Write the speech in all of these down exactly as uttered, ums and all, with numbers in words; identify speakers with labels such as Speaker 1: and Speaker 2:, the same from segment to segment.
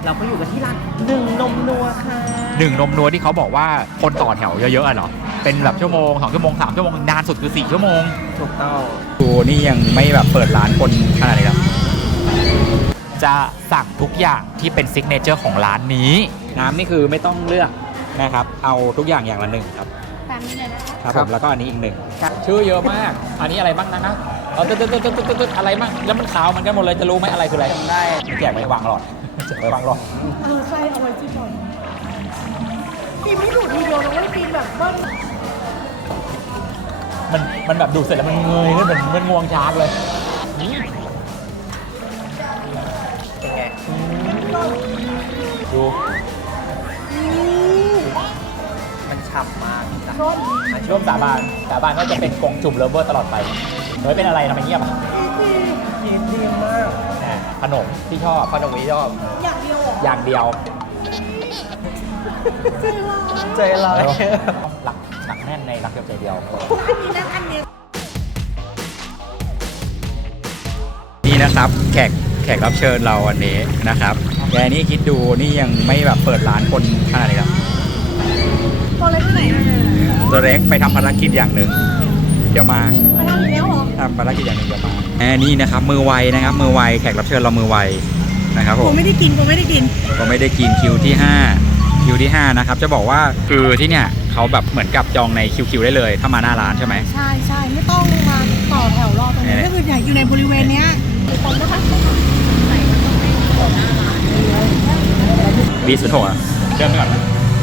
Speaker 1: เราก็อยู่กันที่ร้านหนึ่งนมนัวค่ะ
Speaker 2: หนึ่งนมนัวที่เขาบอกว่าคนต่อแถวเยอะๆอะเหรอเป็นแบบชั่วโมงสองชั่วโมงสามชั่วโมงนานสุดคือสี่ชั่วโมง
Speaker 1: ถูกต้อง
Speaker 2: ดูนี่ยังไม่แบบเปิดร้านคนขนาดนี้ครับจะสั่งทุกอย่างที่เป็นซิกเนเจอร์ของร้านนี้น้ำนี่คือไม่ต้องเลือกนะครับเอาทุกอย่างอย่างละหนึ่งครับ
Speaker 3: ตามนี้เลยนะคะ
Speaker 2: ครับผมแล้วก็อันนี้อีกหนึ่งชื่อเยอะมากอันนี้อะไรบ้างนะนะเอาตึ๊ดตึ๊ดตึ๊ดตึ๊ดตึ๊ดอะไรบ้างแล้วมันขาวเหมือนกันหมดเลยจะรู้ไหมอะไรคืออะไรได้ไม่แจกไม่วางหลอดวางหลอด
Speaker 3: เออใช่เอาไว้จิ้มหน่อยกินไม่ถูกทีเดียวนะไม่กินแบบเบิ้ล
Speaker 2: มันมันแบบดูดเสร็จแล้วมันเงยขึ้นเหมือนเหมือนงวงช้างเลย
Speaker 1: เป็นไง
Speaker 2: ดู
Speaker 1: มันฉ่ำมากจ้ะ
Speaker 2: ร่วมสาบานสาบานก็จะเป็นกงจุ่มเลฟเวอร์ตลอดไปเฮ้ยเป็นอะไรทำไมเงียบอ่ะ
Speaker 1: กินดีมาก
Speaker 2: ขนมที่ชอบ
Speaker 1: ขนมที่ชอบ
Speaker 3: อย่างเดียวเหรอ
Speaker 2: อย่างเดียว
Speaker 1: ใจร้าย
Speaker 2: หลักหนักแน่นในรักเดียวใจเดียว
Speaker 3: อันนี้นะอันนี้
Speaker 2: นี่นะครับแขกแขกรับเชิญเราวันนี้นะครับแกนี่คิดดูนี่ยังไม่แบบเปิดร้านคนขนาดนี้ครับ
Speaker 3: ตัวเล็กที่ไหน
Speaker 2: ตัวเล็กไปทำภารกิจอย่างหนึ่งเดี๋ยวมา
Speaker 3: ไปทำอีกแล้วเหรอ
Speaker 2: ทำภารกิจอย่างหนึ่งเดี๋ยวมาแอนนี่นะครับมือไวนะครับมือไวแขกรับเชิญเรามือไวนะครับผม
Speaker 3: กูไม่ได้กินกูไม่ได้กิน
Speaker 2: ก็ไม่ได้กินคิวที่ห้าคิวที่ห้านะครับจะบอกว่าคือที่เนี่ยเขาแบบเหมือนกับจองในคิวคิวได้เลยถ้ามาหน้าร้านใช่ไหม
Speaker 3: ใช่ใช่ไม่ต้องมาต่อแถวรอตรงนี้ก็คืออยากอยู่ในบริเวณเนี้ยคนนะคะ
Speaker 2: บีสุดโหดเชื่อมก่อน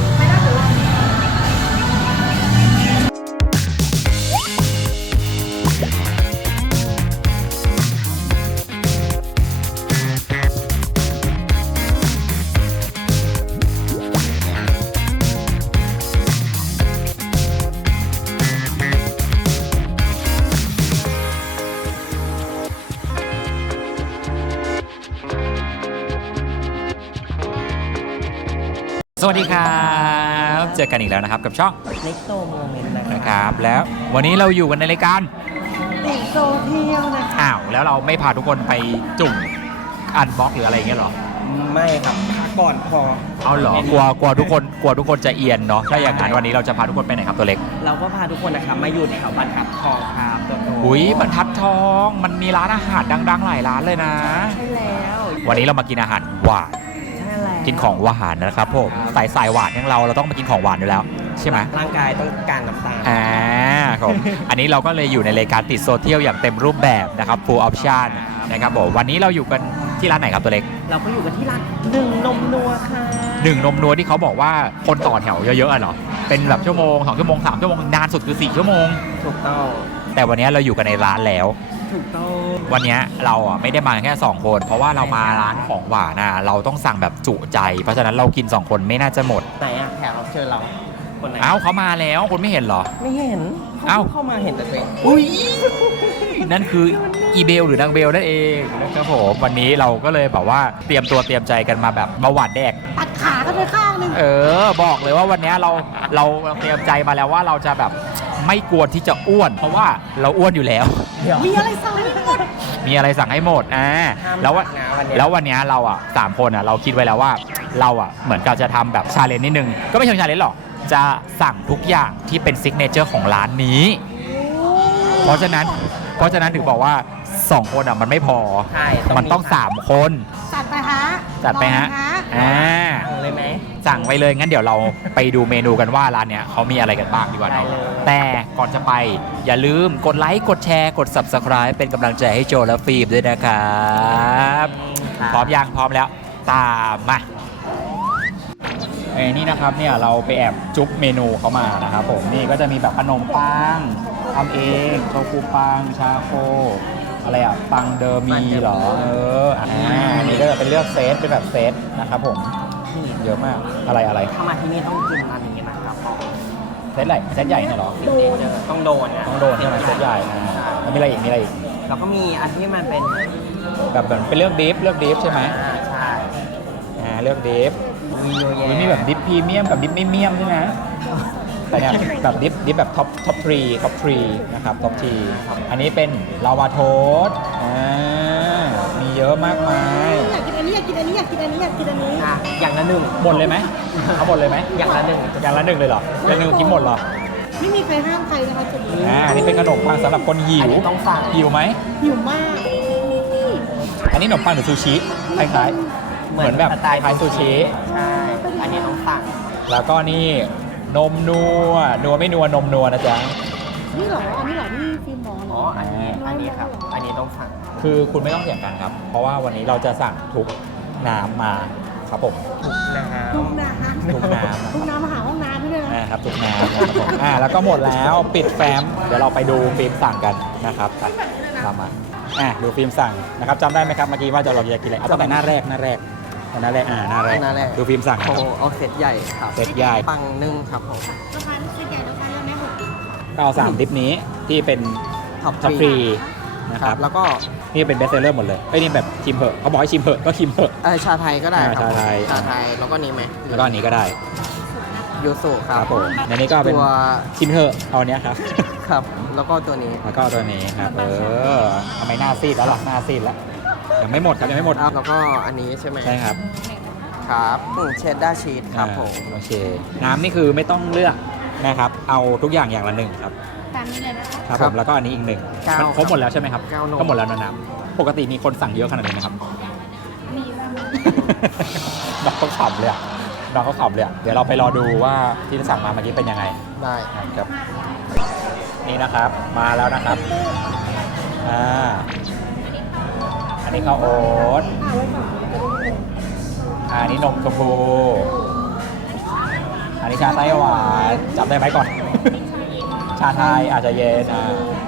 Speaker 2: สวัสดีครับเจอกันอีกแล้วนะครับกับช่อง
Speaker 1: เล็กโตโมเมนต์
Speaker 2: นะครับแล้ววันนี้เราอยู่กันในรายการ
Speaker 3: ติดโซเทียลนะคะ
Speaker 2: อ้าวแล้วเราไม่พาทุกคนไปจุ่มอันบ็อกหรืออะไรอย่างเงี้ยหรอ
Speaker 1: ไม่ครับก่อนพอ
Speaker 2: เอาเหรอกลัวกลัวทุกคนกลัวทุกคนจะเอียนเนาะถ้าอย่างนั้นวันนี้เราจะพาทุกคนไปไหนครับตัวเล็ก
Speaker 1: เราก็พาทุกคนนะครับมาอยู่แถวบรรทัดทองครับตัวโต
Speaker 2: อุ้ยบรรทัดทองมันมีร้านอาหารดังๆหลายร้านเลยนะ
Speaker 1: ใช่แล้ว
Speaker 2: วันนี้เรามากินอาหารหวานกินของหวานนะครับผมสายสายหวานอย่างเราเราต้องมากินของหวานอยู่แล้วใช่ไหม
Speaker 1: ร่างกายต้องการน้ำตาล
Speaker 2: อ่าครับอันนี้เราก็เลยอยู่ในรายการติดโซเทียลอย่างเต็มรูปแบบนะครับ full option นะครับผมวันนี้เราอยู่กันที่ร้านไหนครับตัวเล็ก
Speaker 1: เราก็อยู่กันที่ร้านหนึ่งนมนัวค่ะ
Speaker 2: หนึ่งนมนัวที่เขาบอกว่าคนต่อแถวเยอะๆอะเหรอเป็นแบบชั่วโมงสองชั่วโมงสามชั่วโมงนานสุดคือสี่ชั่วโมง
Speaker 1: ถูกต้อง
Speaker 2: แต่วันนี้เราอยู่กันในร้านแล้ว
Speaker 1: ถูกต้อง
Speaker 2: วันนี้เราอ่ะไม่ได้มาแค่สองคนเพราะว่าเรามาร้านของหวานนะเราต้องสั่งแบบจุใจเพราะฉะนั้นเรากินสองคนไม่น่าจะหมด
Speaker 1: ไหนอ่ะแขกรับเชิญเราคนไหน
Speaker 2: เอ้าเขามาแล้วคุณไม่เห็นเหรอ
Speaker 1: ไม่เห็น
Speaker 2: เอ้า
Speaker 1: เข้ามาเห็นแต่ตัวเอง
Speaker 2: อุ้ยนั่นคืออีเบลหรือนางเบลนั่นเองนะครับผมวันนี้เราก็เลยแบบว่าเตรียมตัวเตรียมใจกันมาแบบเบาหวานแดก
Speaker 3: ตัดขากันไปข้างนึง
Speaker 2: เออบอกเลยว่าวันนี้เราเราเตรียมใจมาแล้วว่าเราจะแบบไม่กลัวที่จะอ้วนเพราะว่าเราอ้วนอยู่แล้ว
Speaker 3: มีอะไรสั่งให้หมด
Speaker 2: มีอะไรสั่งให้หมดอ่าแล้วแล้ววันนี้เราอ่ะสามคนอ่ะเราคิดไว้แล้วว่าเราอ่ะเหมือนกับจะทำแบบชาเลนจ์นิดนึงก็ไม่เชิงชาเลนจ์หรอกจะสั่งทุกอย่างที่เป็นซิกเนเจอร์ของร้านนี้เพราะฉะนั้นเพราะฉะนั้นถึงบอกว่าสองคนอ่ะมันไม่พอ
Speaker 1: ใช่
Speaker 2: มันต้องสามคน
Speaker 3: จัดไปฮะ
Speaker 2: จัดไปฮะอ่า
Speaker 1: สั่งเลยไหม
Speaker 2: สั่งไปเลยงั้นเดี๋ยวเราไปดูเมนูกันว่าร้านเนี้ยเขามีอะไรกันบ้างดีกว่าเนาะแต่ก่อนจะไปอย่าลืมกดไลค์กดแชร์กด ซับสไครบ์ เป็นกำลังใจให้โจและฟิล์มด้วยนะครับพร้อมยังพร้อมแล้วตามมาเอ้นี่นะครับเนี่ยเราไปแอบจุ๊บเมนูเขามานะครับผมนี่ก็จะมีแบบขนมปังทำเองโตฟูปังชาโคอะไรอ่ะปังเดอร์มีเหรอเอออ่านี่ก็เป็นเลือกเซตเป็นแบบเซตนะครับผมเยอะมากอะไรอะไร
Speaker 1: ถ้ามาที่นี่ต้องกินอันนี้นะครับ
Speaker 2: เซตใหญ่เซตใหญ่เนี่ยหรอ
Speaker 1: ต้องโดนนะ
Speaker 2: ต้องโดนใช่ไหมเซตใหญ่นะแล้วมีอะไรอีกมีอะไรอีก
Speaker 1: แล้วก็มีอันที่มันเป็น
Speaker 2: แบบเหมือนเป็นเลือกดิฟเลือกดิฟใช่ไหม
Speaker 1: ใช่
Speaker 2: อ่าเลือกดิฟมีแบบดิฟพรีเมียมกับดิฟไม่เมียมใช่ไหมแต่เนี่ยแบบดิฟดิฟแบบท็อปท็อปทรีท็อปทรีนะครับท็อปทรีอันนี้เป็นลาวาโทสอ่ามีเยอะมากมาย
Speaker 3: อยากกินอันนี้อยากกินอันนี้นี้อยากกินอันนี้อยากกินอันนี้
Speaker 1: อ่ะอย่างละหนึ่ง
Speaker 2: หมดเลยไหมเอาหมดเลยไหม
Speaker 1: อย่างละหนึ่ง
Speaker 2: อย่างละหนึ่งเลยเหรออย่างหนึ่งกินหมดเหรอ
Speaker 3: ไม่มีใครห้ามใครนะคะจุดนี้
Speaker 2: อ่าอันนี้เป็นขนมปังสำหรับคนหิ
Speaker 1: อัน
Speaker 2: ว
Speaker 1: นี้ต้องสั่ง
Speaker 2: หิวไหม
Speaker 3: หิวมาก
Speaker 2: อันนี้ขนมปังหรือซูชิคล้ายๆเหมือนแบบ
Speaker 1: สไตล์
Speaker 2: คล้ายซูชิ
Speaker 1: ใช่อันนี้ต้องสั่ง
Speaker 2: แล้วก็นี่นมนัวนัวไม่นัวนมนัวนะจ๊ะ
Speaker 3: นี่เหรออันนี้เหรอที่ฟิล์มหมอเหร
Speaker 1: อ๋อ อันนี้ อันนี้ครับ อันนี้ต้องสั่ง
Speaker 2: คือคุณไม่ต้องเถียงกันครับ เพราะว่าวันนี้เราจะสั่งทุกน้ำมาครับผม
Speaker 1: นะฮะ
Speaker 3: ทุกน้ำ
Speaker 2: ทุกน้ำ
Speaker 3: ทุกน้ำมาหาห้องน้ำไม่ด้วยนะ
Speaker 2: นะครับทุกน้ำนะครับผมอ่าแล้วก็หมดแล้วปิดแฟ้มเดี๋ยวเราไปดูฟิล์มสั่งกันนะครับไปตามมาอ่ะดูฟิล์มสั่งนะครับจำได้ไหมครับเมื่อกี้ว่าจะเราจะกินอะไรเอาตั้งแต่หน้าแรกหน้าแรกหน้าแรกอ่าหน้าแรก
Speaker 1: หน้าแรก
Speaker 2: ดูฟิล์มสั่งนะ
Speaker 1: โอ้
Speaker 2: ครับ
Speaker 1: เอาเซตใหญ่ครับ
Speaker 2: เซตใหญ่
Speaker 1: ปังนึ่งครับผม
Speaker 3: ราคาเส้นใหญ่ราคาแล้วแม่หก
Speaker 2: ก็เอาสามทิปนี้ที่เป็น
Speaker 1: ท็อป
Speaker 2: ท็อปฟรีนะ
Speaker 1: ค
Speaker 2: ค
Speaker 1: รั
Speaker 2: รั
Speaker 1: บบ แล้วก็
Speaker 2: นี่เป็นเบสเซอร์หมดเลยไอ้ยนี่แบบชิมเถอะเขาบอกให้ชิมเถอะก็ชิมเถอะ
Speaker 1: เออชาไทยก็ได้ครับ
Speaker 2: อ่าชาไทย
Speaker 1: ชาไทย แล้วก็นี้ไหม
Speaker 2: แล้วก็อันนี้ก็ได้
Speaker 1: ยูสุค
Speaker 2: ค
Speaker 1: รั
Speaker 2: รั
Speaker 1: บบ
Speaker 2: ผมอันนี้ก็เป็น
Speaker 1: ตัว
Speaker 2: ชิมเถอะเอาอันเนี้ยครับ
Speaker 1: ครับ แล้วก็ตัวนี้
Speaker 2: แล้วก็ตัวนี้ครับ เออทำไมหน้าซีดแล้วล่ะหน้าซีดแล้วยังไม่หมดครับยังไม่หมด
Speaker 1: ครับแล้วก็อันนี้ใช่ไหม
Speaker 2: ใช่ครับ
Speaker 1: ครับเชดดาร์ชีสครับผม
Speaker 2: อ่าโอเคน้ำนี่คือไม่ต้องเลือกนะครับ เอาทุกอย่างอย่างละหนึ่งครับ
Speaker 3: ตามนี้เลยนะคะ
Speaker 2: ครับ
Speaker 1: ครั
Speaker 2: ผ
Speaker 1: บ
Speaker 2: มแล้วก็อันนี้อีกหนึ่ง
Speaker 1: เก้า
Speaker 2: มันครบหมดแล้วใช่ไหมครับ
Speaker 1: เก้านม
Speaker 2: ก็หมดแล้วนะน้ำปกติมีคนสั่งเยอะขนาดนี้ไหมครับ
Speaker 3: มีบ้าง
Speaker 2: ดอกเขาขำเลยอะดอกเขาขำเลยอะเดี๋ยวเราไปรอดูว่าที่สั่งมาเมื่อกี้เป็นยังไง
Speaker 1: ได้
Speaker 2: นะครับ นี่นะครับมาแล้วนะครับอ่าอันนี้ข้าวโอ๊ต
Speaker 3: อ่าไว้ก่อนจะได้ไม่งง
Speaker 2: อ่าอันนี้นมชมพูอันนี้ชาไต้หวานจำได้ไหมก่อน ชาไทยอาจจะเย็นอ่าน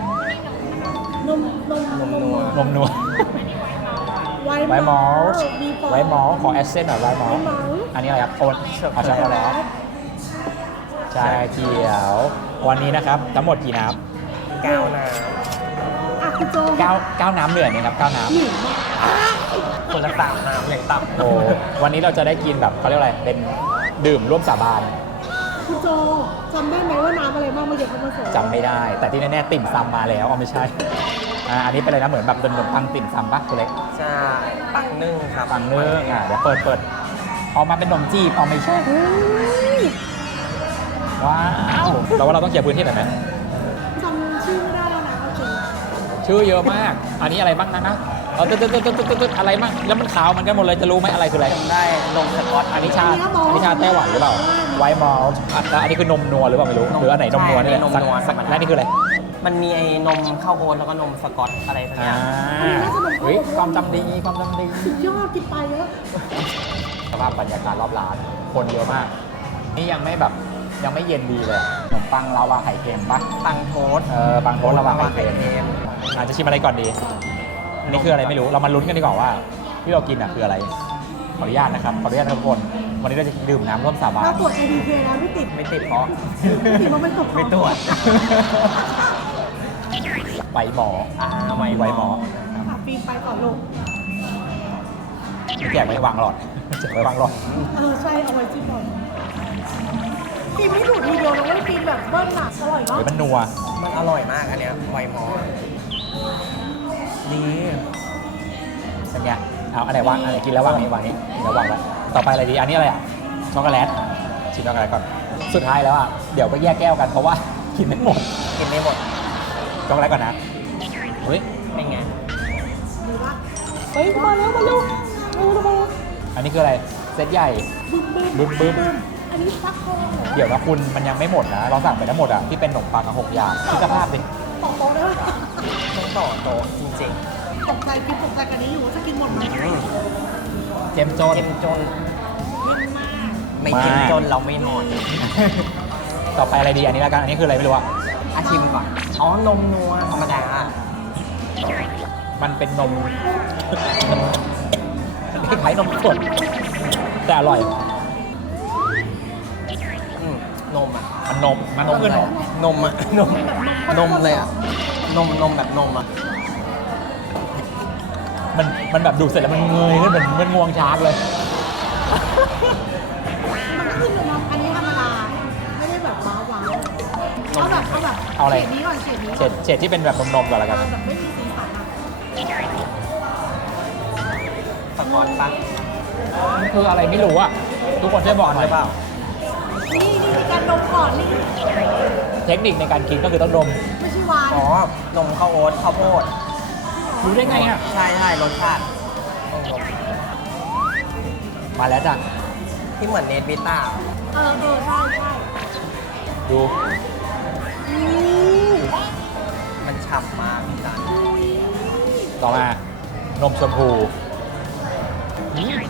Speaker 3: มนม
Speaker 1: นมนัว
Speaker 2: นมนัว
Speaker 3: ไว
Speaker 2: ไวท์มอลต์
Speaker 3: มีฟอง
Speaker 2: ไวท์มอลต์ขอแอสเซนต์หน่อยไวท์มอลต์
Speaker 3: ไวท์มอลต์
Speaker 2: อันนี้อะไรครับโอนเอาช็อกโกแลตชาเขียว วันนี้นะครับ ทั้งหมดกี่น้
Speaker 1: เก้าน้
Speaker 3: อ่ะคุณโจ
Speaker 2: ำเก้าเก้าน้ำเหนื่อยไหมครับเก้าน้
Speaker 3: หนึ่งมาก
Speaker 1: ำคนละสามน้ำอย่างต่ำ
Speaker 2: ำโอ้วันนี้เราจะได้กินแบบเขาเรียกว่าอะไร เป็นดื่มร่วมสาบาน
Speaker 3: คุณโจจำได้ไหมว่าน้ำอะไรบ้างเมื่อกี้เขามาเสิร์ฟ
Speaker 2: จำไม่ได้ แต่ที่แน่ๆติ่มซำมาแล้วเอาไม่ใช่อ่าอันนี้เป็นอะไรนะเหมือนแบบเป็นขนมปังติ่มซำปะคุณเล็ก
Speaker 1: ใช่ปังนึ่งครับ
Speaker 2: ปังเนื้ออ่ะเดี๋ยวเปิดเปิดออกมาเป็นขนมจีบเอาไม่ใช่
Speaker 3: เฮ้ย
Speaker 2: ว้าวแต่ว่าเราต้องเคลียร์พื้นที่หน่อยไหม
Speaker 3: จำชื่อไม่ได้แล้วนะเอาจริง
Speaker 2: ชื่อเยอะมาก อันนี้อะไรบ้างนะนะเออตึ๊ดตึ๊ดตึ๊ดตึ๊ดตึ๊ดตึ๊ดอะไรบ้างแล้วมันขาวเหมันกันหมดเลยจะรู้ไหมอะไรคืออะไร
Speaker 1: จำได้นมสก๊อต
Speaker 2: อันนี้ชาอันนี้ชาไต้หวันหรือเปล่าไวท์มอลต์อ่ะอันนี้คือนมนัวหรือเปล่าไม่รู้หรืออันไหนนมนัวนี่แหละ
Speaker 1: นมนัว
Speaker 2: สักและนี่คืออะไร
Speaker 1: มันมีไอ้นมข้าวโอ๊ตแล้วก็นมสก๊อตอะไรสักอ
Speaker 2: อ่า
Speaker 1: ย่าง
Speaker 2: เฮ้ยความจำดีความจำดี
Speaker 3: สุดยอดกินไปเยอะ
Speaker 2: สภาพบรรยากาศรอบร้านคนเยอะมาก นี่ยังไม่แบบยังไม่เย็นดีเลยขนมปังลาวาไข่เค็มปะ
Speaker 1: ปังโทสต์
Speaker 2: เออปังโทสต์ลาวาไข่เค็ม
Speaker 1: เค็ม
Speaker 2: อาจจะชิมอะไรก่อนดี อันนี้คืออะไรไม่รู้ เรามาลุ้นกันดีกว่าว่า ที่เรากินอ่ะคืออะไร ขออนุญาตนะครับ ขออนุญาตทุกคน วันนี้เราจะดื่มน้ำร่วมสาบาน
Speaker 3: เราตรวจ เอ ดี เค แล้วไม่ติด
Speaker 1: ไม่ติดเพราะ
Speaker 3: ไม่ติดเพราะไม่ตก
Speaker 1: ไม่ตรวจ
Speaker 2: ไวหมอ
Speaker 1: อ่าไว
Speaker 2: ไวหมอ
Speaker 3: ค่ะฟิล์มไปก่อนลูก
Speaker 2: แจกไว้วางหลอด แจกไว้วางหลอด
Speaker 3: เออใช่เอาไว้จิ้มก่อนฟิล์มไม่ดูดทีเดียวนะเว่าฟิล์มแบบเบิ้ลหนักอร่อย
Speaker 2: ห
Speaker 3: มาก
Speaker 2: รือมันนัว
Speaker 1: มันอร่อยมากอันเนี้ยไวมอสดี
Speaker 2: เป็นไงเอาอันไหนวางอันไหนกินแล้ววางนี้วางนี้กินแล้ววางไว้ต่อไปอะไรดี อันนี้อะไรอ่ะ ช็อกโกแลต ชิมช็อกโกแลตก่อน สุดท้ายแล้วอ่ะ เดี๋ยวก็แยกแก้วกันเพราะว่า กินไม่หมด
Speaker 1: กินไม่หมด
Speaker 2: ช็อกโกแลตก่อนนะ เฮ้ย
Speaker 1: เป็นไง
Speaker 3: ดูว่าเฮ้ยมาแล้วมาแล้วเร็วมาแล้ว
Speaker 2: อันนี้คืออะไร เซตใหญ่
Speaker 3: บึ้มบึ้ม
Speaker 2: บึ้มบึ้ม
Speaker 3: อันนี้ฟักทองเหรอ
Speaker 2: เดี๋ยวนะคุณมันยังไม่หมดนะ เราสั่งไปทั้งหมดอ่ะที่เป็นขนมปังอะหกอย่างคิดสภาพดิ
Speaker 3: ต่อโต๊ะได้ไหม
Speaker 1: ต้องต่อโต๊ะจริง
Speaker 3: ตกใจกินตกใจกันนี้อยู่ว่าจะกินหมดไหม
Speaker 2: เจมโจ
Speaker 1: ๆ
Speaker 2: น
Speaker 1: เจ็มจน
Speaker 3: เล่นมาก
Speaker 1: ไม่
Speaker 2: ไม่
Speaker 1: เจ็มจนเราไม่นอน
Speaker 2: ต่อไปอะไรดี อันนี้แล้วกัน อันนี้คืออะไรไม่รู้อะ
Speaker 1: อาชิมก่อน อ๋อ นมนัวธรรมดา
Speaker 2: มันเป็นนม คล้ายๆนมสดแต่อร่อย
Speaker 1: อืมนมอ่ะ
Speaker 2: มันนม มันก็คือนม
Speaker 1: นมอ่ะ นม นมเลยอ่ะ นม นมแบบนมอ่ะ
Speaker 2: มันมันแบบดูดเสร็จแล้วมันเงยขึ้นเหมือนเหมันงวงช้างเลย
Speaker 3: มันก็คือเนาะอันนี้ธรรมดาไม่ได้แบบว้าวว้าวเอาแบบเอาแบบ
Speaker 2: เอาอะไร
Speaker 3: เฉดนี้ก่อนเฉดนี้
Speaker 2: เฉดเฉดที่เป็นแบบนมๆก่อนละกัน
Speaker 3: เอาแบบไม่มีสีสันอะ
Speaker 1: สกอตปะ
Speaker 2: มันคืออะไรไม่รู้อ่ะ ทุกคนช่วยบอกหน่อย
Speaker 1: หรือเปล่า
Speaker 3: นี่นี่มีการดมก่อนนี่
Speaker 2: เทคนิคในการกินก็คือต้องดม
Speaker 3: ไม่ใช่วาย
Speaker 1: อ๋อนมข้าวโอ๊ตข้าวโพด
Speaker 2: รู้ได้ไงอ่ะ
Speaker 1: ใช่ใช่รสชาติ
Speaker 2: มาแล้วจ้ะ
Speaker 1: ที่เหมือนเนทวิต้า
Speaker 3: เออเออใช่ใช่
Speaker 2: ดู
Speaker 3: อู้
Speaker 1: มันฉ่ำมากพี่จัน
Speaker 2: ต่อมา นมชมพูอืม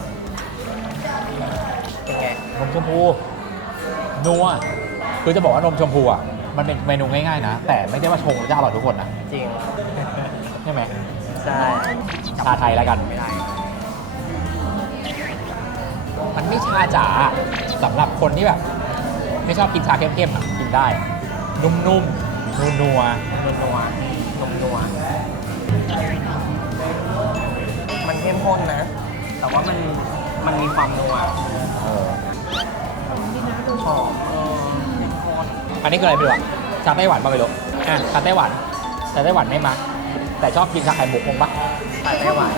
Speaker 1: เป็นไง
Speaker 2: นมชมพู นัว คือจะบอกว่านมชมพูอ่ะ มันเป็นเมนูง่ายๆนะ แต่ไม่ได้ว่าชงแล้วจะอร่อยทุกคนนะ
Speaker 1: จริง
Speaker 2: ใช่ไหม
Speaker 1: ใช่
Speaker 2: ชาไทยแล้วกัน
Speaker 1: ไม่ได้
Speaker 2: มันไม่ชาจ๋าสำหรับคนที่แบบ ไม่ชอบกินชาเข้มๆอ่ะกินได้ นุ่มๆ นัว
Speaker 1: นมนัว นมนัว มันเข้มข้นนะ แต่ว่ามัน มันมีความนัว
Speaker 2: ๆเออ
Speaker 3: ดีนะดู
Speaker 1: หอมเออเข้มข้น
Speaker 2: อันนี้คืออะไรไม่รู้อะชาไต้หวันป่ะไม่รู้อ่ะชาไต้หวันชาไต้หวันไม่มาแต่ชอบกินชาไข่มุกคงปะ
Speaker 1: แต่ไต้หวัน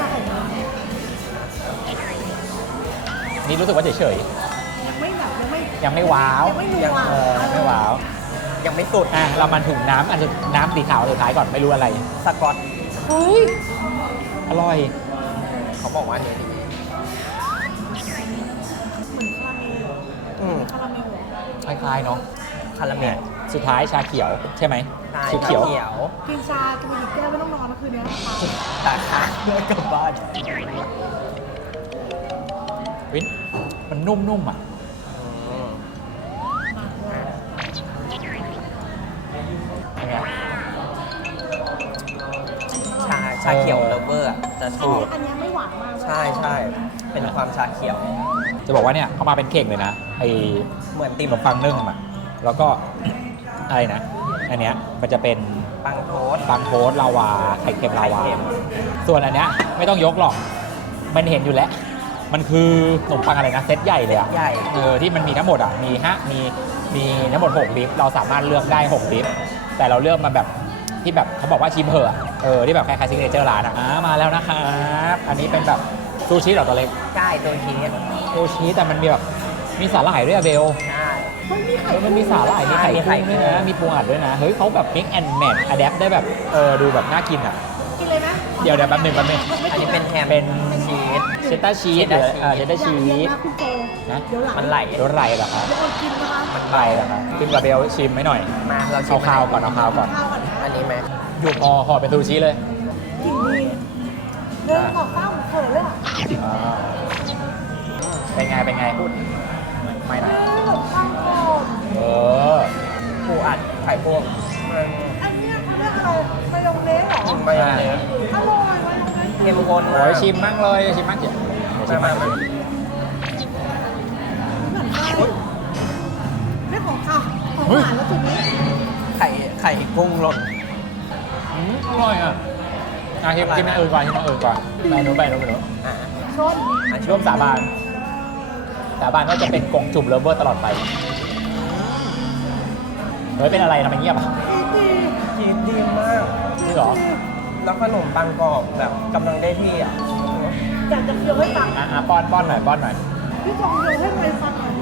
Speaker 2: นี่รู้สึกว่าเฉย
Speaker 3: ยังไม่แบบยังไม่
Speaker 2: ๆ ยังไม่ว้าว
Speaker 3: ยังไม่นัว
Speaker 2: เออไม่ว้าว
Speaker 1: ยังไม่สุด
Speaker 2: อ่ะเรามาถึงน้ำอันสุดน้ำสีขาวสุดท้ายก่อนไม่รู้อะไร
Speaker 1: สกอต
Speaker 3: เฮ้ย
Speaker 2: อร่อย
Speaker 1: เขาบอกว่าเนี่ยดี
Speaker 3: เหมือนคาราเมล
Speaker 1: อืม
Speaker 3: คาราเมลเหรอ
Speaker 2: คล้ายๆเนาะ
Speaker 1: คาราเม
Speaker 2: เนี่ย
Speaker 1: ล
Speaker 2: สุดท้ายชาเขียวใช่ไหม
Speaker 1: ใช่
Speaker 2: สีเขียว
Speaker 1: เขียว
Speaker 3: กินชากินไปอีกแก้วไม่ต้องนอนนะคืนนี้นะคะ
Speaker 1: ตาค้างเลือกกลับบ้าน
Speaker 2: วินมันนุ่มๆอ่ะ
Speaker 1: อืม
Speaker 2: เป็นไง
Speaker 1: ชาชาเขียวเลฟเวอร์อะจะช
Speaker 3: อัน
Speaker 1: อบ
Speaker 3: นี้อันนี้ไม่หวานมาก
Speaker 1: ใช่ใช่เป็นความชาเขียว
Speaker 2: จะบอกว่าเนี่ยเขามาเป็นเข่งเลยนะไอ
Speaker 1: เหมือน
Speaker 2: ตี
Speaker 1: ติ
Speaker 2: ขนมปังนึ่งอ่ะแล้วก็อะไรนะ อันเนี้ยมันจะเป็น
Speaker 1: ปังโทสต์
Speaker 2: ปังโพสลาวาไข่เค็มลาวา
Speaker 1: ไข่เค็ม
Speaker 2: ส่วนอันเนี้ยไม่ต้องยกหรอก มันเห็นอยู่แล้ว มันคือขนมปังอะไรนะ เซตใหญ่เลยอะ
Speaker 1: ใหญ่
Speaker 2: เออที่มันมีทั้งหมดอะมีฮะมีมีทั้งหมดหกลิตรเราสามารถเลือกได้หกลิตรแต่เราเลือกมาแบบที่แบบเขาบอกว่าชิมเถอะเออที่แบบคล้ายๆซิกเนเจอร์ร้านอะอ่ามาแล้วนะครับอันนี้เป็นแบบซูชิเหรอตัวเล็ก
Speaker 1: ใช่ตัวชีส
Speaker 2: ซูชิแต่มันมีแบบมีสาหร่ายด้วยอะเบล
Speaker 1: ใช่
Speaker 3: เฮ้ยมีไข่
Speaker 2: เออมันมีสาหร่ายมีไข่
Speaker 1: มีไข่
Speaker 2: กุ้งด้วยนะมีปูอัดด้วยนะเฮ้ยเขาแบบ mix and match adapt ได้แบบเออดูแบบน่ากินอะ
Speaker 3: กินเลยไหม
Speaker 2: เดี๋ยวเดี๋ยวแป๊บหนึ่งแป๊บหนึ่ง
Speaker 1: อันนี้เป็นแฮม
Speaker 2: เป็น
Speaker 1: ชีส
Speaker 2: เชดดาร์ชีสหรืออ่าเชดดาร์ชี
Speaker 3: อย่าเรีย
Speaker 2: ส
Speaker 3: กนะคุณโจ
Speaker 2: นะ
Speaker 3: เดี๋ยวหลัง
Speaker 1: มันไหล
Speaker 2: รสไรเหรอครับ
Speaker 3: เดี๋ยวอดกินนะคะ
Speaker 1: มัน
Speaker 2: ไรเหรอครับกินกับเบลชิมไหมหน่อย
Speaker 1: มาเราชิ
Speaker 2: เอา
Speaker 1: ม
Speaker 2: ข้าวก่อนเอาข้าวก่อน
Speaker 3: ข้าวก่อนนะ
Speaker 1: อันนี้ไหม
Speaker 2: หยุดห่อห่อเป็นซูชิเลย
Speaker 3: กินดีเดินขอบข้าวเหมือนเขินเลยอ่ะ
Speaker 2: อ่าเป็นไงเป็นไงพูดไม่
Speaker 3: เอ
Speaker 2: นะ
Speaker 3: อขนมปังกรอบ
Speaker 2: เออ
Speaker 1: ปูอัดไข่พวกมัน
Speaker 3: อันเนี้ยเขาเรียกอะไรมายองเนสเหรอ
Speaker 1: กินมายองเนส
Speaker 3: อร่อยมายองเนส
Speaker 1: เข้มข้น
Speaker 2: โอ้ยชิมมั่งเลยชิมมั่งเดี๋ยวชิ
Speaker 1: มาม
Speaker 2: มั่
Speaker 1: มาง มา
Speaker 3: เหมือนไส้ไม่ของข้าวของหวานแล้วจุดนี้
Speaker 1: ไข่ไข่กุ้งหล่น
Speaker 2: อืมอร่อยอ่ะอ่ะชิมชิมอันอื่นก่อนชิมอันอื่นก่อนไปโน้นไปโน้นไปโน้น
Speaker 1: อ่ะ
Speaker 3: ชน
Speaker 1: อ่ะ
Speaker 2: ร่วมสาบานสาบานว่าจะเป็นกงจุ่มเลฟเวอร์ตลอดไปเฮ้ยเป็นอะไรทำไมเงียบอ่ะ
Speaker 3: ดี
Speaker 1: กินดีมาก
Speaker 2: จริงเหรอ
Speaker 1: แล้วขนมปังกรอบแบบกำลังได้ที่อ่ะ
Speaker 3: อยากจะเคี้ยวให้ฟัง
Speaker 2: อ่ะอ่ะป้อนป้อนหน่อยป้อนหน่อย
Speaker 3: พี่จงเคี้ยวให้ใครฟังหน่อย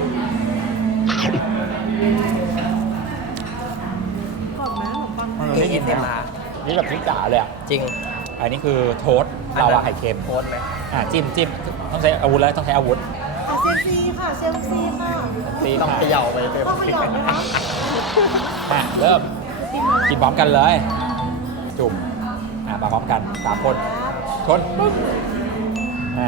Speaker 3: ก่อนไหมขนมปัง
Speaker 2: เออ
Speaker 1: เอเอสเอ็มอาร์
Speaker 2: นี่แบบพริกจ๋าเลยอ่ะ
Speaker 1: จริง
Speaker 2: อันนี้คือโทสต์ลาวาไข่เค็ม
Speaker 1: โคตรไหม
Speaker 2: อ่ะจิ้มจิ้มต้องใช้อาวุธแล้วต้องใช้อาวุธ
Speaker 3: ค่ะเซลซีค่ะเซลซีค่ะ
Speaker 2: ตี
Speaker 1: ต้อง
Speaker 2: ค่ะ
Speaker 1: เขย่าไปเป็น
Speaker 3: ต้องขยับนะคะ
Speaker 2: อ่ะเริ่ม
Speaker 3: กินอะไร
Speaker 2: กินพร้อมกันเลย จุ่มอ่ะมาพร้อมกันสามคนชนอ่ะ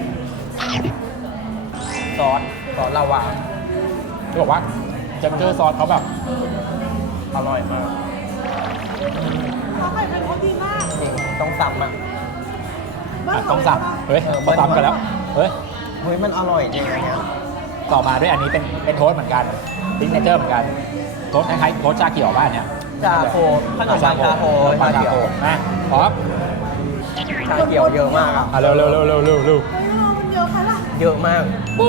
Speaker 1: ซอสซอสลาวา
Speaker 2: ที่บอกว่าเจมเจอร์ซอสเขาแบบ
Speaker 1: อร่อยมาก
Speaker 3: ข้าวไข่เป็นเขาดีมาก
Speaker 1: จริงต้องซ้ำอ่ะ
Speaker 3: บ้าน
Speaker 2: อ่ะ
Speaker 3: เขา
Speaker 2: ต้องสั่งเฮ้ย
Speaker 1: เออ
Speaker 2: เขาซ้ำกันแล้วเฮ้ย
Speaker 1: เฮ้ยมันอร่อยจริงอันเนี้ย
Speaker 2: ต่อมาด้วยอันนี้เป็นเป็นโทสต์เหมือนกันซิกเนเจอร์เหมือนกันโทสต์คล้ายๆโทสต์ชาเขียวบ้านเนี่ย
Speaker 1: ชาโคขนมปังชาโค
Speaker 2: ขนมปังชาโคนะพร้อม
Speaker 1: ชาเขียวเยอะมากอ่ะ
Speaker 2: อ่ะเร็วเร็วเร็วเร็วเร็วเร็ว
Speaker 3: เฮ้ยเรามันเยอะไปละ
Speaker 1: เยอะมาก
Speaker 3: ปุ้ง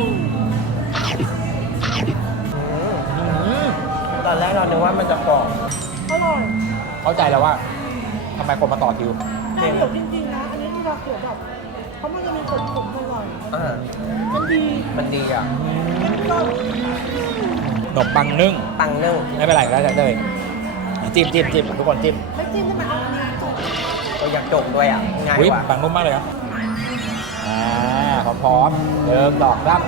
Speaker 1: อืม
Speaker 2: อืม
Speaker 1: ตอนแรกเรานึกว่ามันจะกรอบ
Speaker 3: อร่อย
Speaker 2: เข้าใจแล้วว่าทำไมคนมาต่อคิว
Speaker 3: ชาเขียวจริงๆนะ อันนี้คือชาเขียวแบบเพราะมันจะมีขมขมๆอร่อย
Speaker 1: อ่า
Speaker 3: มันดี
Speaker 1: มันดีอ่ะ
Speaker 3: มันก็
Speaker 2: ขนมปังนึ่ง
Speaker 1: ปังนึ่ง
Speaker 2: ไม่เป็นไรก็ได้เลยจิ้มจิ้มจิ้มทุกคนจิ้ม
Speaker 3: ไม่จิ้มใช่ไหมเอาอันนี้จุก
Speaker 1: ก็อยากจบด้วยอ่ะง่าย
Speaker 2: อุ้ย
Speaker 1: กว่า
Speaker 2: ปังนุ่มมากเลยครับอ่าพร้อมๆเดิมดอกรับ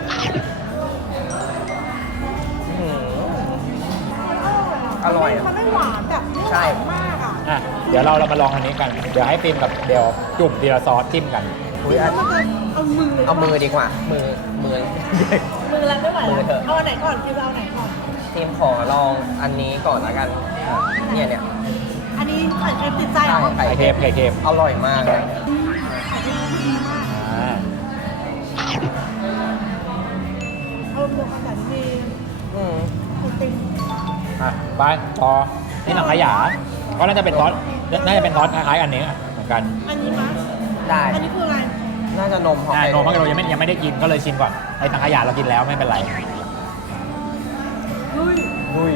Speaker 1: อื้อหือ อร่อยอะ
Speaker 3: มันไม่หวานแบบไม่ห
Speaker 1: ใช่
Speaker 3: วานมากอ่ะ
Speaker 2: อ่ะเดี๋ยวเราเรามาลองอันนี้กัน เดี๋ยวให้ฟิล์มกับเดลจุ่มทีละซอสจิ้มกัน
Speaker 1: อุ้ย
Speaker 3: แล้
Speaker 1: อั
Speaker 3: วน มันจะเอามือเลย
Speaker 1: เอามือดีกว่า มือมือ
Speaker 3: มือแล้วไม่ไหว
Speaker 1: มือเถ
Speaker 3: แล้ว
Speaker 1: อะ
Speaker 3: เอาอันไหนก่อนคือเอาอันไหนก่อน
Speaker 1: ทีมขอลองอันนี้ก่อนละกัน เนี่ยเนี่ย
Speaker 3: อันนี้ไข่เค็มติดใจเหร
Speaker 1: ใช่
Speaker 3: อ
Speaker 1: ไข่
Speaker 2: ไข่เค็มไข่เค็ม
Speaker 1: อร่อยมากเลย
Speaker 3: ไข่เค็มดีมาก
Speaker 2: อ่า
Speaker 3: เอารวมกันแบบนี้
Speaker 1: อืม
Speaker 3: ไอติม
Speaker 2: อ่ะไปพอนี่หนังขยะก็น่าจะเป็นซอสน่าจะเป็นซอสคล้ายๆอันนี้เหมือนกัน
Speaker 3: อันนี้มั้ย
Speaker 1: ได้
Speaker 3: อันนี้คืออะไร
Speaker 1: น่าจะนมฮอก
Speaker 2: อ่า
Speaker 1: ไก
Speaker 2: โน
Speaker 1: โด
Speaker 2: มักกะโรยังไม่ยังไม่ได้กินก็เลยชิมก่อนไอ้หนังขยะเรากินแล้วไม่เป็นไร
Speaker 3: เฮ้ย
Speaker 1: อุ้ย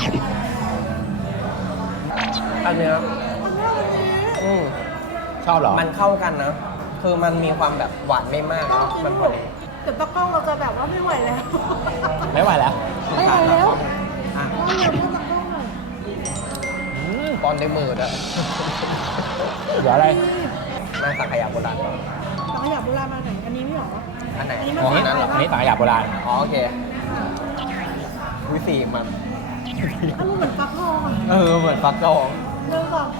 Speaker 1: อันเนี้ย
Speaker 3: อันนี้อันนี้
Speaker 1: อืม
Speaker 2: ชอบเหรอ
Speaker 1: มันเข้ากันนะ คือมันมีความแบบหวานไม่มาก
Speaker 3: ต้อง
Speaker 1: เนอะ
Speaker 3: กิน
Speaker 1: มัน
Speaker 3: ห
Speaker 1: พ
Speaker 3: ม
Speaker 1: อ
Speaker 3: ด
Speaker 1: ดี
Speaker 3: เดี๋ยวตะกล้องเราจะแบบว่าไม่ไหวแล้ว
Speaker 2: ไม่ไหวแล้ว
Speaker 3: ไม่ไหวแล้ว
Speaker 1: อ่ะ
Speaker 3: ต้องเร็วเพื่อตะกล้องหน่อย
Speaker 1: อืมปอนด้วยมือด้วย
Speaker 2: เดี๋ยวอะไร
Speaker 1: มาสังขยาโบราณก่อน
Speaker 3: สังขยาโบราณมาไหนอันนี้ไม่หรอ
Speaker 1: อันไหน
Speaker 3: อันนี้มัน
Speaker 2: อ๋อ
Speaker 3: เป็นอะไร
Speaker 2: อันนี้
Speaker 3: บ้าง
Speaker 2: สังขยาโบราณ
Speaker 1: อ๋อโอเควิสีมัน
Speaker 3: อันนี้เหมือนฟักทองอ่ะ
Speaker 1: เออเหมือนฟักทอง
Speaker 3: เรื่องก่อน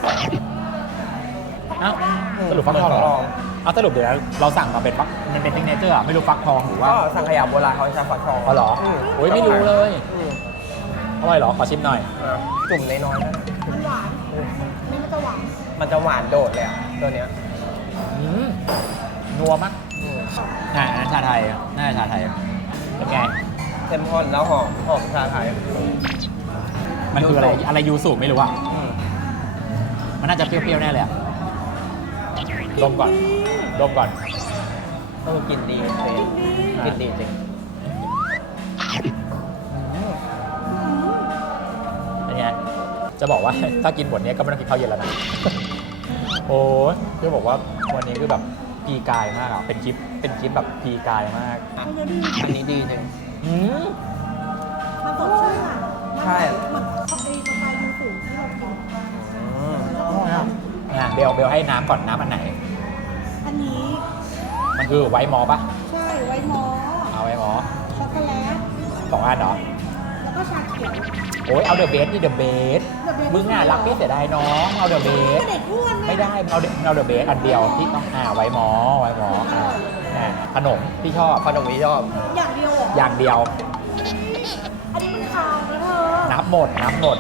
Speaker 2: เอ้าสรุปฟักทองเหรอเอาสรุปเดี๋ยวนะเราสั่งมาเป็นฟักมันเป็นซิกเนเจอร์อะไม่รู้ฟักทองหรือว่า
Speaker 1: ก็สังขยาโบราณเขาใช้ฟักทอง
Speaker 2: อ๋อเหรอ
Speaker 1: ม
Speaker 2: โอ้ยไม่รู้เลย
Speaker 1: อืม
Speaker 2: อร่อยเหรอขอชิมหน่อย
Speaker 1: อ่ะจุ่มน้อยๆนะ
Speaker 3: มันหวานอันนี้มันจะหวาน
Speaker 1: มันจะหวานโดดเลยอ่ะตัวเนี้ย
Speaker 2: อืมนัวมั้ย
Speaker 1: อืม
Speaker 2: อ่าอันนั้นชาไทยอะน่าจะชาไทยอะเป็นไง
Speaker 1: เข้มข้นแล้วหอมหอมชาไทย
Speaker 2: มันคืออะไร
Speaker 1: ยูสุ
Speaker 2: อะไรยูสุไม่รู้อ่ะ
Speaker 1: อืม
Speaker 2: มันน่าจะเปรี้ยวๆแน่เลยอะดมก่อนดมก่อน
Speaker 1: เออกินดีจริงกินดีจริงอืม
Speaker 2: เป็นไงจะบอกว่า ถ้ากินหมดเนี้ยก็ไม่ต้องกินข้าวเย็นแล้วนะ โอ้ยจะบอกว่าวันนี้คือแบบพีกายมากอ่ะ เป็นคลิป เป็นคลิปแบบพีกายมาก
Speaker 1: อ่ะ
Speaker 3: อันนี้ดี
Speaker 1: อันนี้ดีจริง
Speaker 2: อืม
Speaker 3: มันสดชื่นอ่ะมัน
Speaker 1: ใช่
Speaker 3: เหมือนไอ้สไตล์ยูสุที่เรากิน
Speaker 1: อืม
Speaker 2: อร่อยอ่ะอ่ะเบลเบลให้น้ำก่อนน้ำอันไหน
Speaker 3: อันนี้
Speaker 2: มันคือไวท์มอลปะ
Speaker 3: ใช่ไวท์มอส
Speaker 2: เอาไวท์มอล
Speaker 3: ช็อกโกแลต
Speaker 2: สองอันเหรอ
Speaker 3: แล้วก็ชาเขียว
Speaker 2: โอ้ยเอาเดอะเบสนี่เดอะเบส
Speaker 3: The Best
Speaker 2: มึงอ่ะรักพี่เสียดายน้อง เอาเดอะเบส
Speaker 3: ไม่ได้อ้วนนะ
Speaker 2: ไม่ได้เอา The- เอาเดอะเบสอันเดียวที่ต้องอ่าไวท์มอลไวท์มอลอ่าอ่าขนมที่ชอบ
Speaker 1: ขนมที่ชอบ
Speaker 3: อย่างเดียวเหรอ
Speaker 2: อย่างเดียว
Speaker 3: อันนี้มันคาวนะเธอ
Speaker 2: นับหมดนับหมด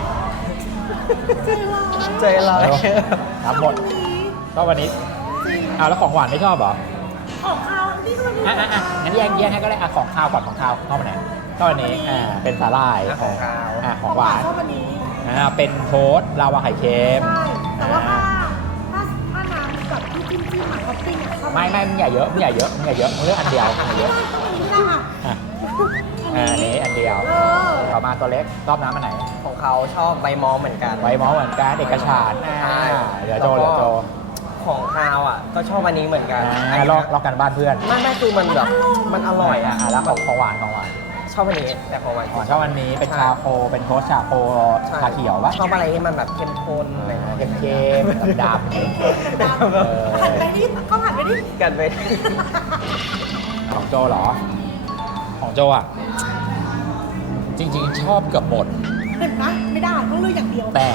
Speaker 3: ใจร้าย
Speaker 1: ใจร้าย
Speaker 2: นับหมด
Speaker 3: อันนี้
Speaker 2: ชอบวันนี้
Speaker 3: จริง
Speaker 2: อ้าวแล้วของหวานไม่ชอบเหรอ
Speaker 3: ออกคาวอันนี้ก็มันมี
Speaker 2: อ่ะอ่ะอ่ะงั้นแยกแยกให้ก็ได้อ่ะของข้าวก่อนของข้าวเข้ามาไหนก็อันนี้อ่าเป็นสาหร่าย
Speaker 1: อ่ะของคาว
Speaker 2: อ่ะของหวาน
Speaker 3: ชอบอันนี้
Speaker 2: อ่าเป็นโทสต์ลาวาไข่เค็ม
Speaker 3: ใช่แต่ว่าถ้าถ้าถ้าน้ำแบบที่จิ้มจิ้มหมักท็อปปิ้งอะชอบ
Speaker 2: ไม่ไม่มึงอย่าเยอะมึงอย่าเยอะมึงอย่าเยอะมึงเลือกอันเดียวอัน
Speaker 3: ไม่
Speaker 2: เดียว
Speaker 3: ได้ต้องอันนี้ละค่ะ
Speaker 2: อ่ะอ่าอันนี้อันเดียว
Speaker 3: เออ
Speaker 2: ต่อมาตัวเล็กชอบน้ำอันไหน
Speaker 1: ของเขาชอบใบมอเหมือนกัน
Speaker 2: ไวท์มอลเหมือนกันเอกชาญ
Speaker 1: ใช่
Speaker 2: อ่าเหลือโจเหลือโจ
Speaker 1: ของคาวอ่ะ ก็ชอบอันนี้เหมือนกัน
Speaker 2: อ่า
Speaker 1: อันนี้
Speaker 2: ลอกลอกกันบ้านเพื่อน
Speaker 1: ไม่ไม่คือมันแบบมันอร่อยอ่ะ
Speaker 2: อ่าแล้วของของหวานของหวาน
Speaker 1: ชอบอันนี้แต่ของหวาน
Speaker 2: อ๋อชอบอันนี้เป็น
Speaker 1: ใช่
Speaker 2: ชาโคเป็นโทสต์ชาโค
Speaker 1: ใช่
Speaker 2: ชาเขียวปะ
Speaker 1: ชอบอะไรที่มันแบบเข้มข้นอะไรอย่างเงี้ย
Speaker 2: เค็มเค็มๆดำๆ
Speaker 3: เค็มๆดำ
Speaker 2: เออ
Speaker 3: ๆหันไปนี่ก็หันไปนี่
Speaker 1: กันไป
Speaker 2: ของโจเหรอ ของโจอ่ะ จริงๆ ชอบเกือบหมด
Speaker 3: เห็นไหมไม่ได้ต้องเลือกอย่างเดียว
Speaker 2: แต่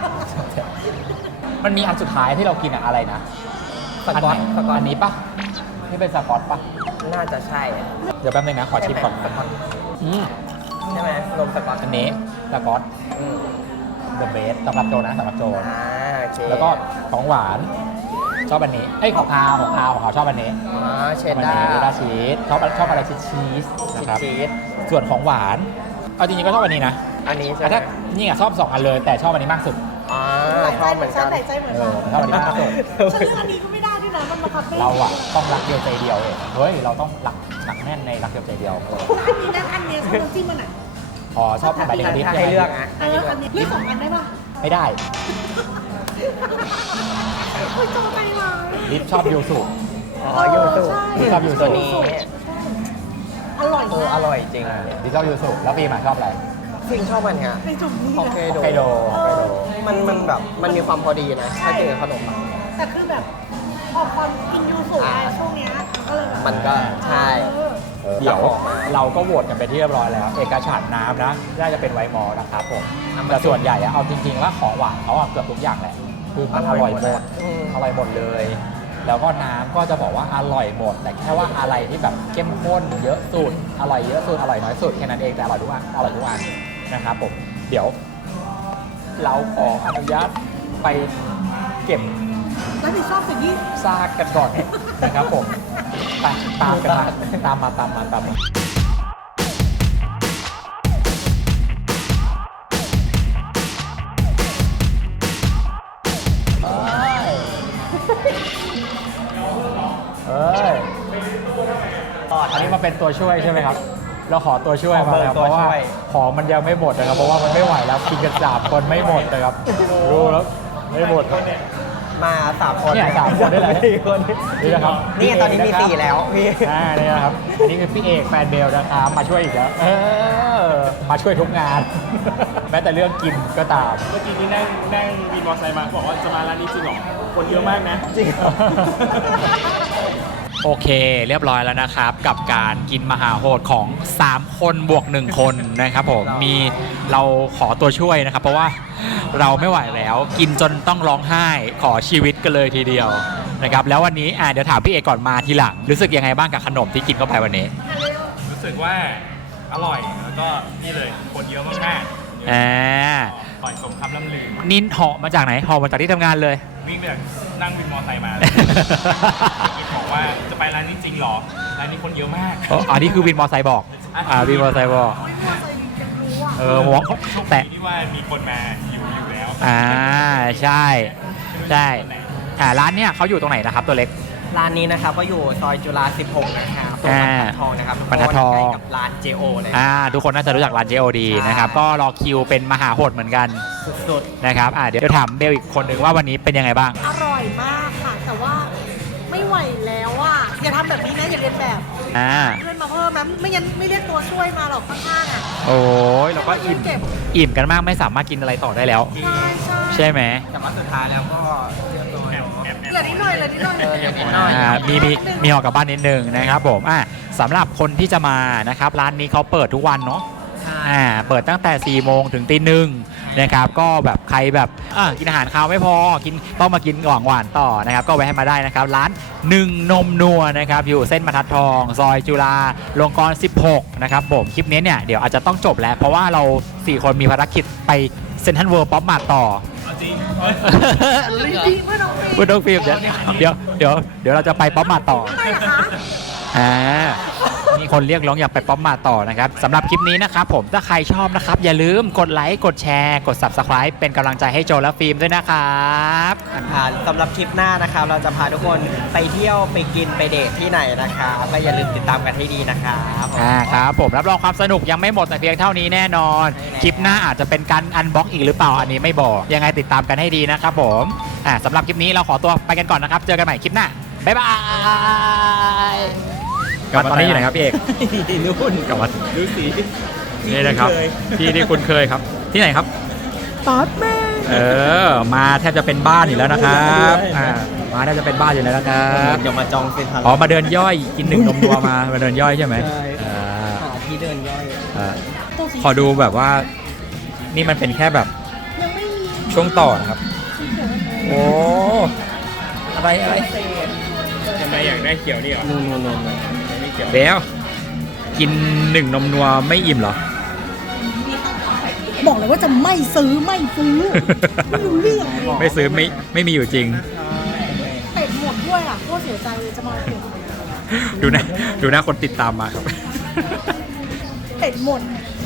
Speaker 2: มันมีอันสุดท้ายที่เรากินอะอะไรนะ
Speaker 1: สกอต
Speaker 2: นไหน
Speaker 1: สกอต
Speaker 2: อันนี้ปะนี่เป็นสกอตปะ
Speaker 1: น่าจะใช่อะ
Speaker 2: เดี๋ยวแป๊บนึงนะ ขอชิมก่อน
Speaker 1: สกอต
Speaker 2: อืม
Speaker 1: ใช่ไหมนมสกอต
Speaker 2: อันนี้สกอต
Speaker 1: อืม
Speaker 2: เดอะเบสสำหรับโจนะสำหรับโจ
Speaker 1: อ่าโอเค
Speaker 2: แล้วก็ของหวาน ชอบอันนี้ เอ้ยของคาวของคาวของเขาชอบอันนี้
Speaker 1: อ่าเช
Speaker 2: ชอบ
Speaker 1: ด
Speaker 2: อัน
Speaker 1: ดา
Speaker 2: นี้
Speaker 1: ร์
Speaker 2: ดาชีสชอบชอบอะไรชีสชีส
Speaker 1: ชี
Speaker 2: นะครับ
Speaker 1: สชีส
Speaker 2: ส่วนของหวาน เอาจริงๆก็ชอบอันนี้นะ
Speaker 1: อันนี้ใช่
Speaker 2: แต่
Speaker 1: ไหม
Speaker 2: ถ้านี่อ่ะชอบสองอันเลย แต่ชอบอันนี้มากสุด
Speaker 1: อ่า
Speaker 3: หลาย
Speaker 1: ชอบเหมือน
Speaker 3: ใจ
Speaker 1: กัน
Speaker 3: หลายใจเหมือน
Speaker 2: เอ
Speaker 3: กั
Speaker 2: อน ชอบอันนี้มากสุด
Speaker 3: ฉันเลือกอันนี้ก็ไม่ได้ด้วยนะมันมาคับไม่
Speaker 2: เราอะต้องรักเดียวใจเดียวเองเฮ้ย เราต้องรักหนักแน่นในรักเดียวใจเดียว
Speaker 3: อันนี้นะอันนี้ชอบน้ำจิ้มมันไหน
Speaker 2: อ๋อชอบแบบเด็กกระดิบ
Speaker 1: ถ้า
Speaker 2: ใช่
Speaker 1: ให้
Speaker 2: ไหม
Speaker 1: เลือกอ่ะ
Speaker 3: เอออันนี้เลือกสองอันได้ป่ะ
Speaker 2: ไม่ได้
Speaker 3: คุณโจใจร้าย
Speaker 2: ลิฟชอบยูสุ
Speaker 1: อ๋อยูสุ
Speaker 3: ใช่
Speaker 2: ชอบยูสุ
Speaker 1: ตัวนี้
Speaker 3: อร่อย
Speaker 1: เออ
Speaker 3: มาก
Speaker 1: อร่อยจริง
Speaker 2: ลิฟชอบยูสุแล้วปีใหม่ชอบอะไร
Speaker 1: ฟิงชอบมันเนี่ย
Speaker 3: ในจุ่มนี้
Speaker 1: ฮอกไก
Speaker 3: นะ
Speaker 1: โด
Speaker 2: ไคโดไคโด
Speaker 1: มันมันแบบมันมีความพอดีนะ ถ้ากินกับขนมปัง
Speaker 3: แต่คือแบบออกความกินยูสุไงช่วงเนี้ยก็เลยแบบ
Speaker 1: มันก็ใช่
Speaker 3: เออ
Speaker 2: เดี๋ยวเราก็โหวตกันไปที่เรียบร้อยแล้ว เอกฉันท์น้ำนะน่าจะเป็นไวท์มอลนะครับผมแต่ส่วนใหญ่อะเอาจริงๆแล้วของหวานเขาอะเกือบทุกอย่างแหละคือมันอร่อยหมด
Speaker 1: อืม
Speaker 2: อร่อยหมดเลย แล้วก็น้ำก็จะบอกว่าอร่อยหมด แต่แค่ว่าอะไรที่แบบเข้มข้นเยอะสุดอร่อยเยอะสุดอร่อยน้อยสุดแค่นั้นเองแต่อร่อยทุกอันอร่อยทุกอันนะครับผมเดี๋ยว เราขออนุญาตไปเก็บ
Speaker 3: แล้วผิดชอบสิ่งที่
Speaker 2: ซากกันก่อนนะครับผมไปตามกันมาตามมาตามมาตามมาเอ้ยอันนี้มาเป็นตัวช่วยใช่ไหมครับ เราขอตัวช่วยมาแล้วเพราะว่าของมันยังไม่หมดนะครับเพราะว่ามันไม่ไหวแล้วกินกันสามคนไม่หมดนะครับรู้แล้วไม่หมด
Speaker 1: มาสามคน
Speaker 2: เนี่ยสามคนได้แหละ
Speaker 1: สี่คน
Speaker 2: นี่นะครับ
Speaker 1: นี่ตอนนี้มีสี่แล้วพี่
Speaker 2: อ่านี่นะครับอันนี้คือพี่เอกแฟนเบลนะครับมาช่วยอีกแล้วเออมาช่วยทุกงาน แม้แต่เรื่องกินก็ตาม
Speaker 4: เมื่อกี้นี้นั่งนั่งวินมอเตอร์ไซค์มาบอกว่าจะมาร้านนี้จริงเหรอ คนเยอะมากนะ
Speaker 1: จริงเหรอ
Speaker 2: โอเค เรียบร้อยแล้วนะครับ กับการกินมหาโหดของ สาม คนบวก หนึ่ง คนนะครับผมมีเราขอตัวช่วยนะครับ เพราะว่าเราไม่ไหวแล้วกินจนต้องร้องไห้ขอชีวิตกันเลยทีเดียวนะครับแล้ววันนี้อ่ะเดี๋ยวถามพี่เอกก่อนมาทีหลังรู้สึกยังไงบ้างกับขนมที่กินเข้าไปวันนี้
Speaker 4: รู้สึกว่าอร่อย แล้วก็นี่เลย คนเยอะมาก
Speaker 2: อ่า
Speaker 4: ๆปล่อยสมคำล่ำลือ
Speaker 2: นินเหาะมาจากไหนเหาะมาจากที่ทำงานเลย
Speaker 4: วิ่งไปจากนั่งวินมอเตอร์ไซค์มาบอกว่าจะไปร้านนี้จริงเหรอ ร้านนี้คนเยอะมาก
Speaker 2: อ๋ออันนี้คือวินมอไซค์บอก อ่าวินมอไซค์บอก
Speaker 3: ไม่ว่าใจดีจะรู้อ่ะ
Speaker 2: เออบอก
Speaker 4: โชค
Speaker 2: แต่
Speaker 4: ดีที่ว่ามีคนมาอยู่อยู่แล้ว
Speaker 2: อ่าใช่ใช่
Speaker 4: ไม่รู้จะเป็นคนไหน
Speaker 2: อ่าร้านเนี้ยเขาอยู่ตรงไหนนะครับตัวเล็ก
Speaker 1: ร้านนี้นะครับก็อยู่ซอยจุฬาสิบหกนะครับตรงบรรทัดทองนะครับ
Speaker 2: บรรทัดทอง
Speaker 1: ใกล้กับร้าน เจ โอ เลย
Speaker 2: อ่าทุกคนน่าจะรู้จักร้าน เจ โอ ดี
Speaker 1: ใช่
Speaker 2: นะครับก็รอคิวเป็นมหาโหดเหมือนกัน
Speaker 1: สุด
Speaker 2: นะครับอ่าเดี๋ยวถามเบลอีกคนนึงว่าวันนี้เป็นยังไงบ้าง
Speaker 3: อร่อยมากค่ะ แต่ว่าไม่ไหวแล้วอ่ะอย่าทำแบบนี้นะอย่าเรียนแบบ
Speaker 2: อ่า
Speaker 3: เพื่อนมาเพิ่มนะไม่งั้นไม่เรียกตัวช่วยมาหรอกข้างๆอ่ะ
Speaker 2: โอ้ยเราก็อิ่ม
Speaker 3: เก็บ
Speaker 2: อิ่มกันมากไม่สามารถกินอะไรต่อได้แล้ว
Speaker 3: ใช่ใช่
Speaker 2: ใช่ไหม
Speaker 1: ๆแต่ว่าสุดท้ายแล้วก็เรียบร้อย
Speaker 4: แอบ
Speaker 1: เนอะ
Speaker 4: แอบแอบ
Speaker 3: เหลือนิดหน่อยเหลือนิดหน่อย
Speaker 1: เออเหลือนิดหน่อย
Speaker 2: อ่ามีมีมีออกกลับบ้านนิดนึงนะครับผมอ่าสำหรับคนที่จะมานะครับร้านนี้เขาเปิดทุกวันเนาะ
Speaker 1: ใช่
Speaker 2: อ่าเปิดตั้งแต่สี่โมงถึงตีหนึ่งนะครับก็แบบใครแบบอ่ะกินอาหารคาวไม่พอกินต้องมากินก่อนหวานต่อนะครับก็แวะให้มาได้นะครับร้านหนึ่งนมนัวนะครับอยู่เส้นบรรทัดทอง ซอยจุฬาลงกรณ์สิบหกนะครับผมคลิปนี้เนี่ยเดี๋ยวอาจจะต้องจบแล้ว เพราะว่าเราสี่คนมีภารกิจไปเซ็นทรัลเวิลด์ป๊อปมาร์ทต่อ
Speaker 4: เอาจริงเฮ้ย
Speaker 3: จริงๆเพื่อนน้อง
Speaker 2: พูดต้องฟิล์มเดี๋ยวเดี๋ยวเดี๋ยวเดี๋ยวเราจะไปป๊อปมาร์ทต่อ
Speaker 3: ไม่เหรอคะ
Speaker 2: อ่ามีคนเรียกร้องอยากไปป๊อปมาต่อนะครับสำหรับคลิปนี้นะครับผมถ้าใครชอบนะครับ อย่าลืมกดไลค์กดแชร์กด ซับสไครบ์ เป็นกำลังใจให้โจและฟิล์มด้วยนะครับ
Speaker 1: อ่าสำหรับคลิปหน้านะครับ เราจะพาทุกคนไปเที่ยวไปกินไปเดทที่ไหนนะครับก็อย่าลืมติดตามกันให้ดีนะครับผม
Speaker 2: อ่าครับผมรับรองความสนุกยังไม่หมดแต่เพียงเท่านี้แน่นอน
Speaker 1: ใช่แล้ว
Speaker 2: คลิปหน้าอาจจะเป็นการอันบ็อกอีกหรือเปล่าอันนี้ไม่บอกยังไงติดตามกันให้ดีนะครับผมอ่าสำหรับคลิปนี้เราขอตัวไปกันก่อนนะครับเจอกันใหม่คลิปหน้าบ๊ายบายกลับมาตอนนี้อยู่ไหนครับพี่เอก
Speaker 1: นู่น
Speaker 2: กลับมา
Speaker 4: ดูสี
Speaker 2: นี่นะครับที่ที่คุณเคยครับที่ไหนครับ
Speaker 3: ป๊อปแม่
Speaker 2: เออ มาแทบจะเป็นบ้านอยู่แล้วนะครับอ่ามาแทบจะเป็นบ้านอยู่แล้วนะครับ
Speaker 1: จะมาจองเซ็นทรัล
Speaker 2: อ๋อ มาเดินย่อย กินหนึ่งนมนัวมา มาเดินย่อยใช่ไหม
Speaker 1: ใช่
Speaker 2: อ่า
Speaker 1: หาที่เดินย่อย
Speaker 2: อ่าขอดูแบบว่า นี่มันเป็นแค่แบบ
Speaker 3: ยังไม่มี
Speaker 2: ช่วงต่อนะครับ โอ้ อะไรอะไร
Speaker 4: ทำไมอยากได้เขียวนี่เหรอ
Speaker 1: นู่นนู่นนู่นนู่น
Speaker 4: ไม่เขียว
Speaker 2: เดี๋ยว กินหนึ่งนมนัวไม่อิ่มเหรอ
Speaker 3: บอกเลยว่าจะไม่ซื้อไม่ซื้อ ไม่รู้เรื่องเลย
Speaker 2: ไม่ซื้อไม่ไม่มีอยู่จริง
Speaker 3: เป็ดหมดด้วยอ่ะโคตรเสียใจเลยจะมาเอาเป็ด
Speaker 2: ดูนะ ดูหน้าคนติดตามมาครับ
Speaker 3: เป็ดหมด